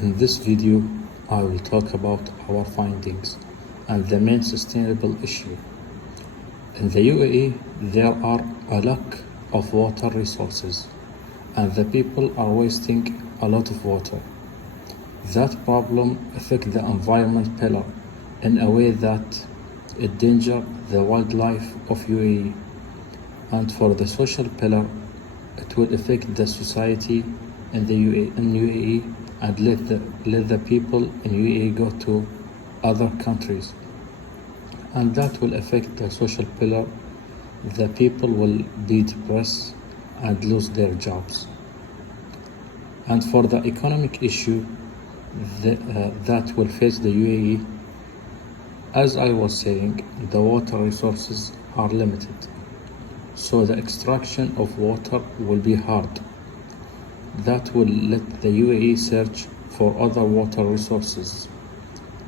In this video, I will talk about our findings and the main sustainable issue. In the UAE, there are a lack of water resources and the people are wasting a lot of water. That problem affects the environment pillar in a way that it endangers the wildlife of UAE. And for the social pillar, it will affect the society in the UAE and let the people in UAE go to other countries. And that will affect the social pillar. The people will be depressed and lose their jobs. And for the economic issue that will face the UAE, as I was saying, the water resources are limited. So the extraction of water will be hard. That will let the UAE search for other water resources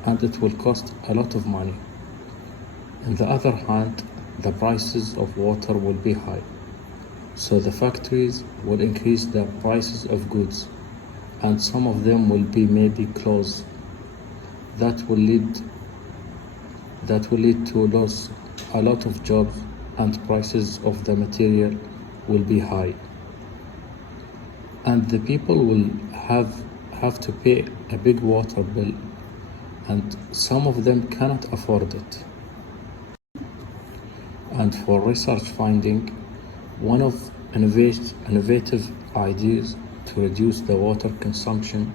and it will cost a lot of money. On the other hand, the prices of water will be high. So the factories will increase the prices of goods and some of them will be maybe closed. That will lead to lose a lot of jobs and prices of the material will be high. And the people will have to pay a big water bill and some of them cannot afford it. And for research finding, one of innovative ideas to reduce the water consumption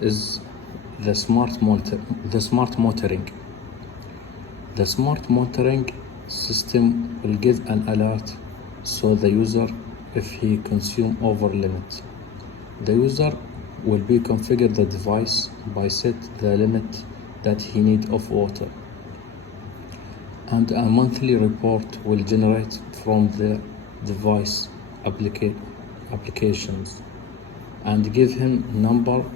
is the smart metering. The smart metering system will give an alert so the user if he consumes over limit. The user will be configure the device by set the limit that he need of water. And a monthly report will generate from the device applications and give him numbers.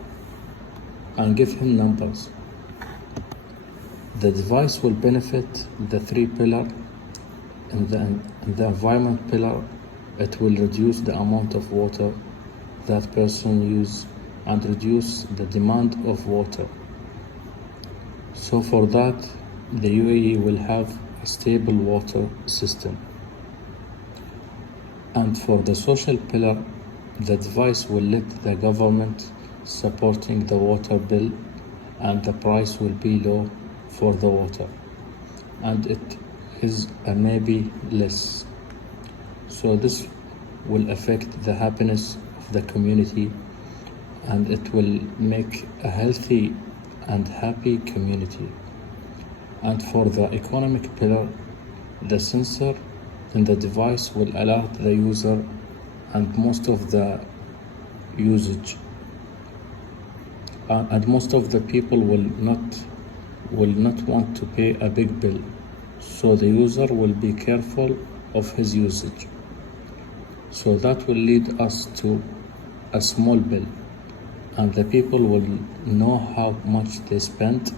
The device will benefit the three pillar. In the environment pillar, it will reduce the amount of water that person use and reduce the demand of water. So for that, the UAE will have a stable water system. And for the social pillar, the device will let the government supporting the water bill and the price will be low for the water. And it is maybe less. So this will affect the happiness of the community and it will make a healthy and happy community. And for the economic pillar, the sensor in the device will alert the user and most of the usage. And most of the people will not want to pay a big bill. So the user will be careful of his usage. So that will lead us to a small bill and the people will know how much they spent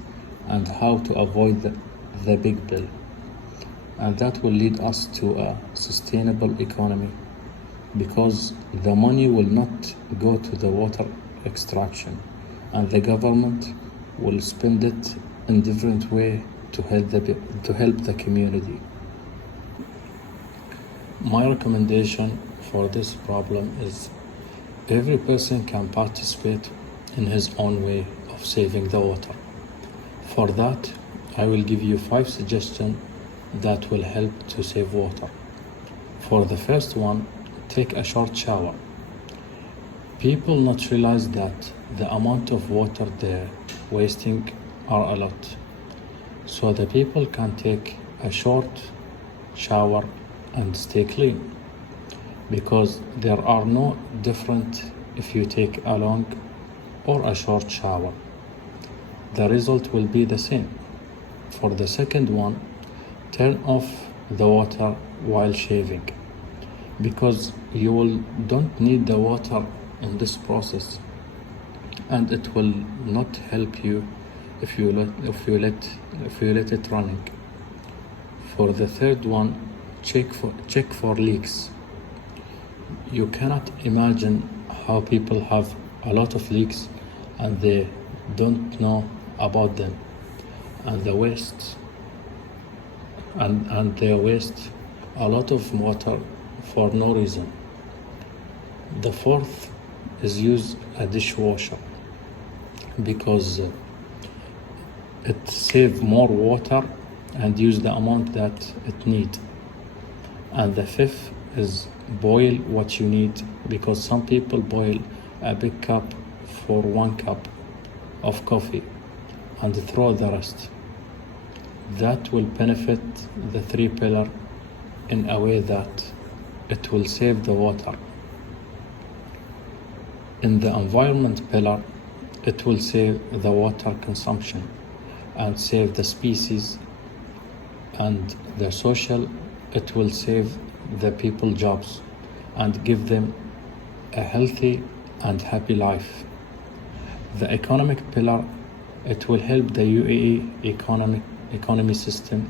and how to avoid the big bill. And that will lead us to a sustainable economy because the money will not go to the water extraction and the government will spend it in different way to help the community. My recommendation for this problem is every person can participate in his own way of saving the water. For that, I will give you 5 suggestions that will help to save water. For the first one, take a short shower. People not realize that the amount of water they're wasting are a lot. So the people can take a short shower and stay clean. Because there are no different if you take a long or a short shower. The result will be the same. For the second one, turn off the water while shaving because don't need the water in this process and it will not help you if you let it running. For the third one, check for leaks. You cannot imagine how people have a lot of leaks and they don't know about them, and they waste a lot of water for no reason. The fourth is use a dishwasher because it save more water and use the amount that it need. And the fifth is boil what you need, because some people boil a big cup for 1 cup of coffee and throw the rest. That will benefit the 3 pillar in a way that it will save the water. In the environment pillar, it will save the water consumption and save the species. And the social, it will save the people jobs and give them a healthy and happy life. The economic pillar, it will help the UAE economy system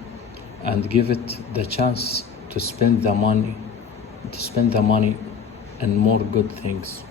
and give it the chance to spend the money in more good things.